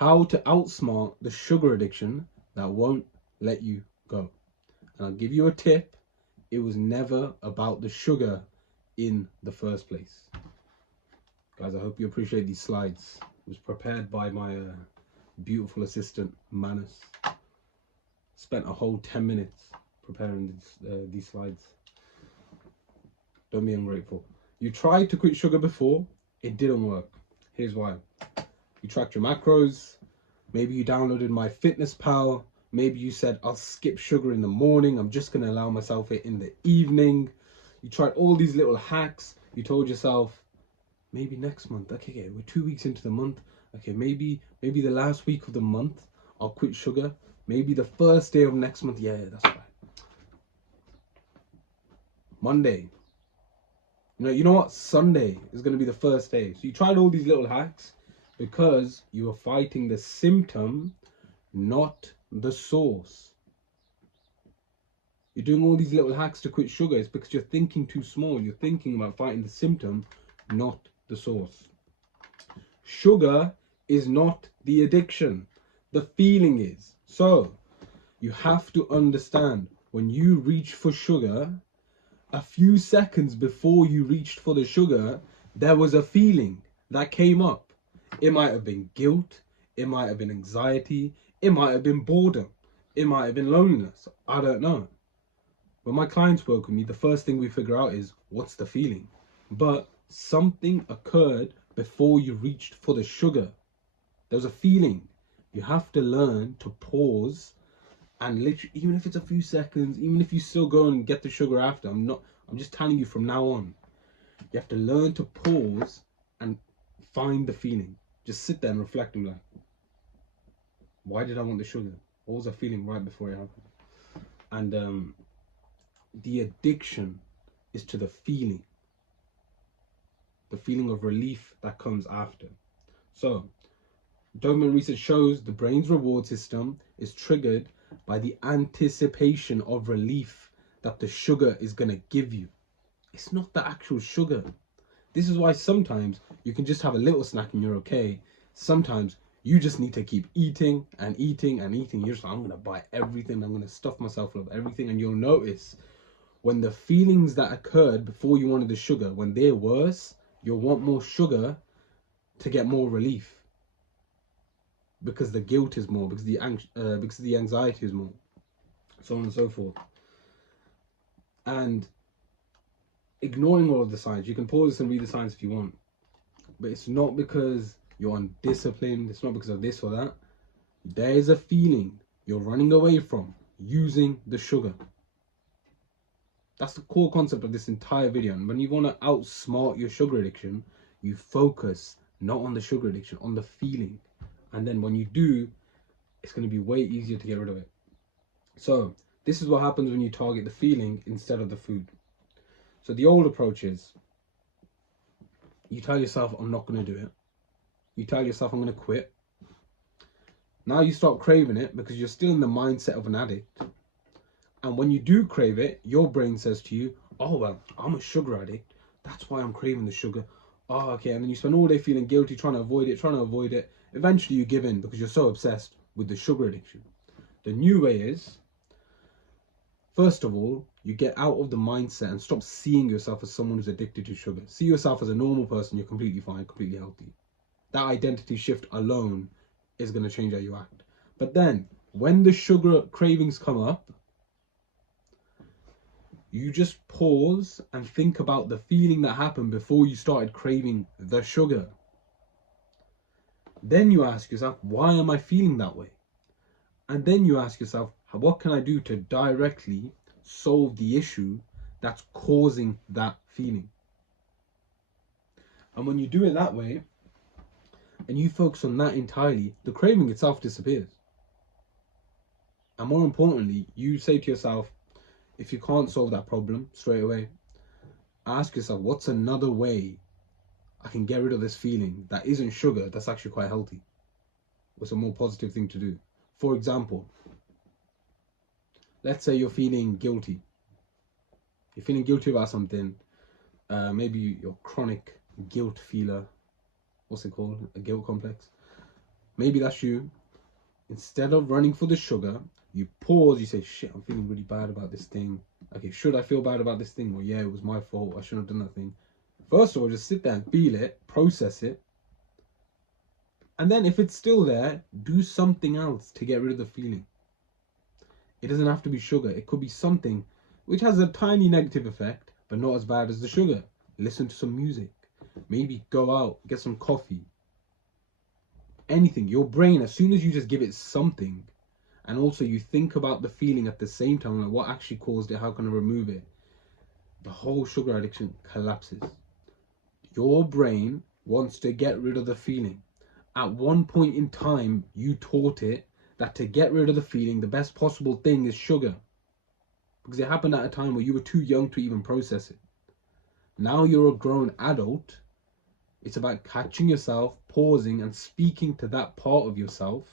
How to outsmart the sugar addiction that won't let you go. And I'll give you a tip. It was never about the sugar in the first place. Guys, I hope you appreciate these slides. It was prepared by my beautiful assistant, Manus. Spent a whole 10 minutes preparing these slides. Don't be ungrateful. You tried to quit sugar before, it didn't work. Here's why. You tracked your macros. Maybe you downloaded MyFitnessPal. Maybe you said, I'll skip sugar in the morning. I'm just going to allow myself it in the evening. You tried all these little hacks. You told yourself, maybe next month. Okay, we're 2 weeks into the month. Okay, maybe the last week of the month, I'll quit sugar. Maybe the first day of next month. Yeah, that's right. Monday. You know what? Sunday is going to be the first day. So you tried all these little hacks because you were fighting the symptom, not the source. You're doing all these little hacks to quit sugar. It's because you're thinking too small. You're thinking about fighting the symptom, not the source. Sugar is not the addiction. The feeling is. So you have to understand, when you reach for sugar, a few seconds before you reached for the sugar, there was a feeling that came up. It might have been guilt. It might have been anxiety. It might have been boredom. It might have been loneliness. I don't know. When my clients work with me, the first thing we figure out is, what's the feeling? But something occurred before you reached for the sugar. There was a feeling. You have to learn to pause, and literally, even if it's a few seconds, even if you still go and get the sugar after, I'm just telling you from now on, you have to learn to pause and find the feeling. Just sit there and reflect and be like, why did I want the sugar? What was I feeling right before it happened? And the addiction is to the feeling of relief that comes after. So dopamine research shows the brain's reward system is triggered by the anticipation of relief that the sugar is going to give you. It's not the actual sugar. This is why sometimes you can just have a little snack and you're okay. Sometimes you just need to keep eating and eating and eating. You're just like, I'm going to buy everything. I'm going to stuff myself full of everything. And you'll notice when the feelings that occurred before you wanted the sugar, when they're worse, you'll want more sugar to get more relief. Because the guilt is more, because the anxiety is more, so on and so forth. And ignoring all of the signs, you can pause this and read the signs if you want, but it's not because you're undisciplined, it's not because of this or that. There is a feeling you're running away from using the sugar. That's the core concept of this entire video. And when you want to outsmart your sugar addiction, you focus not on the sugar addiction, on the feeling. And then when you do, it's going to be way easier to get rid of it. So this is what happens when you target the feeling instead of the food. So the old approach is, you tell yourself, I'm not going to do it. You tell yourself, I'm going to quit. Now you start craving it because you're still in the mindset of an addict. And when you do crave it, your brain says to you, oh, well, I'm a sugar addict. That's why I'm craving the sugar. Oh, okay. And then you spend all day feeling guilty, trying to avoid it. Eventually you give in because you're so obsessed with the sugar addiction. The new way is, first of all, you get out of the mindset and stop seeing yourself as someone who's addicted to sugar. See yourself as a normal person. You're completely fine, completely healthy. That identity shift alone is going to change how you act. But then when the sugar cravings come up, you just pause and think about the feeling that happened before you started craving the sugar. Then you ask yourself, why am I feeling that way? And then you ask yourself, what can I do to directly solve the issue that's causing that feeling? And when you do it that way, and you focus on that entirely, the craving itself disappears. And more importantly, you say to yourself, if you can't solve that problem straight away, ask yourself, what's another way I can get rid of this feeling that isn't sugar, that's actually quite healthy? What's a more positive thing to do? For example, let's say you're feeling guilty. You're feeling guilty about something. Maybe you're chronic guilt feeler. What's it called? A guilt complex. maybe that's you. Instead of running for the sugar, you pause, you say, shit, I'm feeling really bad about this thing. Okay, should I feel bad about this thing? Well, yeah, it was my fault. I shouldn't have done that thing. First of all, just sit there and feel it, process it. And then if it's still there, do something else to get rid of the feeling. It doesn't have to be sugar. It could be something which has a tiny negative effect, but not as bad as the sugar. Listen to some music. Maybe go out, get some coffee. Anything. Your brain, as soon as you just give it something, and also you think about the feeling at the same time, like what actually caused it, how can I remove it, the whole sugar addiction collapses. Your brain wants to get rid of the feeling. At one point in time, you taught it that to get rid of the feeling, the best possible thing is sugar. Because it happened at a time where you were too young to even process it. Now you're a grown adult. It's about catching yourself, pausing, and speaking to that part of yourself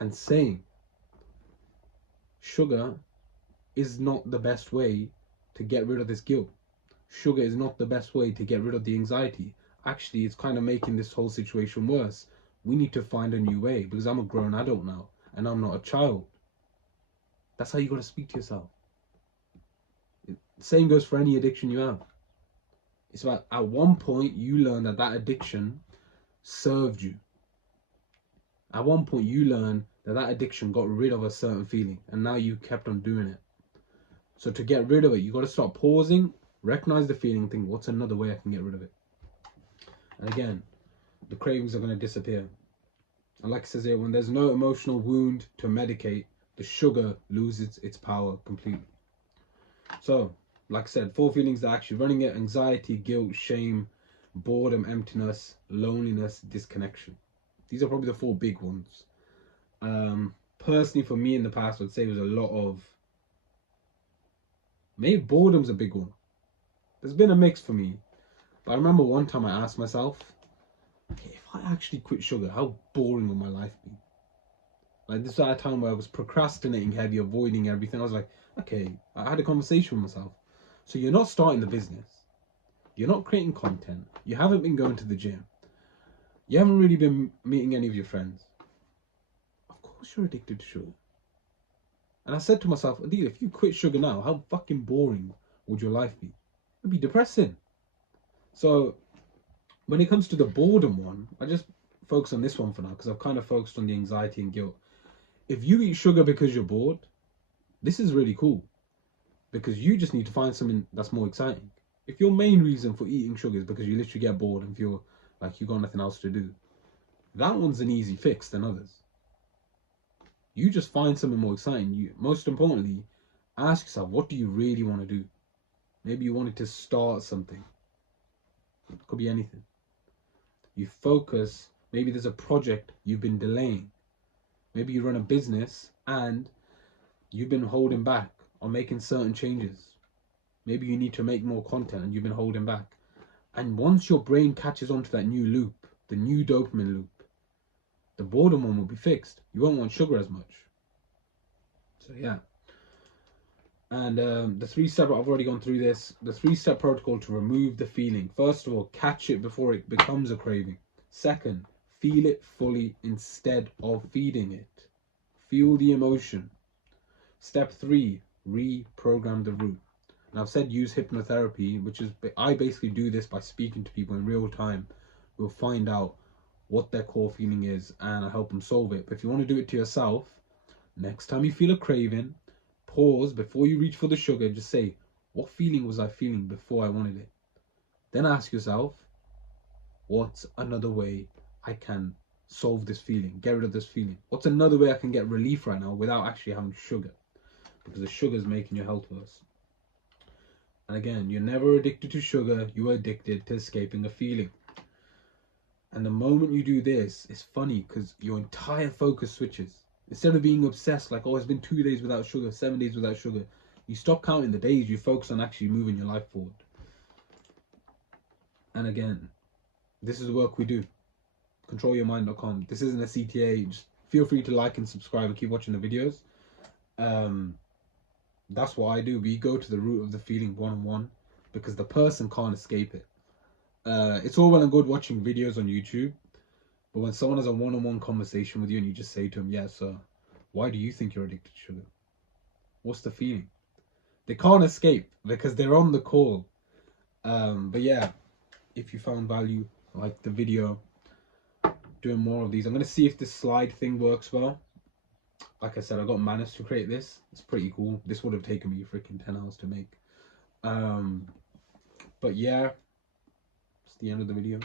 and saying, sugar is not the best way to get rid of this guilt. Sugar is not the best way to get rid of the anxiety. Actually, it's kind of making this whole situation worse. We need to find a new way because I'm a grown adult now and I'm not a child. That's how you got to speak to yourself. Same goes for any addiction you have. It's about at one point you learn that that addiction served you. At one point you learn that that addiction got rid of a certain feeling and now you kept on doing it. So to get rid of it, you got to start pausing, recognize the feeling, think, what's another way I can get rid of it? And again, the cravings are going to disappear. And like it says here, when there's no emotional wound to medicate, the sugar loses its power completely. So, like I said, 4 feelings that are actually running it: anxiety, guilt, shame, boredom, emptiness, loneliness, disconnection. These are probably the 4 big ones. Personally, for me in the past, I'd say it was a lot of, maybe boredom's a big one. There's been a mix for me. But I remember one time I asked myself, okay, if I actually quit sugar, how boring will my life be? Like, this was at a time where I was procrastinating heavy, avoiding everything. I was like, okay, I had a conversation with myself. So you're not starting the business. You're not creating content. You haven't been going to the gym. You haven't really been meeting any of your friends. Of course you're addicted to sugar. And I said to myself, Adil, if you quit sugar now, how fucking boring would your life be? It'd be depressing. So when it comes to the boredom one, I just focus on this one for now because I've kind of focused on the anxiety and guilt. If you eat sugar because you're bored, this is really cool because you just need to find something that's more exciting. If your main reason for eating sugar is because you literally get bored and feel like you got nothing else to do, that one's an easy fix than others. You just find something more exciting. You, most importantly, ask yourself, what do you really want to do? Maybe you wanted to start something. It could be anything. You focus. Maybe there's a project you've been delaying. Maybe you run a business and you've been holding back on making certain changes. Maybe you need to make more content and you've been holding back. And once your brain catches onto that new loop, the new dopamine loop, the boredom one will be fixed. You won't want sugar as much. So yeah. And the 3-step, I've already gone through this. The 3-step protocol to remove the feeling. First of all, catch it before it becomes a craving. Second, feel it fully instead of feeding it. Feel the emotion. Step 3, reprogram the root. And I've said use hypnotherapy, which is, I basically do this by speaking to people in real time. We'll find out what their core feeling is and I help them solve it. But if you want to do it to yourself, next time you feel a craving, pause before you reach for the sugar. Just say, what feeling was I feeling before I wanted it? Then ask yourself, what's another way I can solve this feeling, get rid of this feeling? What's another way I can get relief right now without actually having sugar? Because the sugar is making your health worse. And again, you're never addicted to sugar. You are addicted to escaping a feeling. And the moment you do this, it's funny because your entire focus switches. Instead of being obsessed, like, oh, it's been 2 days without sugar, 7 days without sugar, you stop counting the days, you focus on actually moving your life forward. And again, this is the work we do. ControlYourMind.com. This isn't a CTA. Just feel free to like and subscribe and keep watching the videos. That's what I do. We go to the root of the feeling one-on-one because the person can't escape it. It's all well and good watching videos on YouTube, But when someone has a one-on-one conversation with you and you just say to them, yeah, sir, why do you think you're addicted to sugar? What's the feeling? They can't escape because they're on the call. But yeah, if you found value, like the video, doing more of these. I'm going to see if this slide thing works well. Like I said, I got manners to create this. It's pretty cool. This would have taken me freaking 10 hours to make. But yeah, it's the end of the video.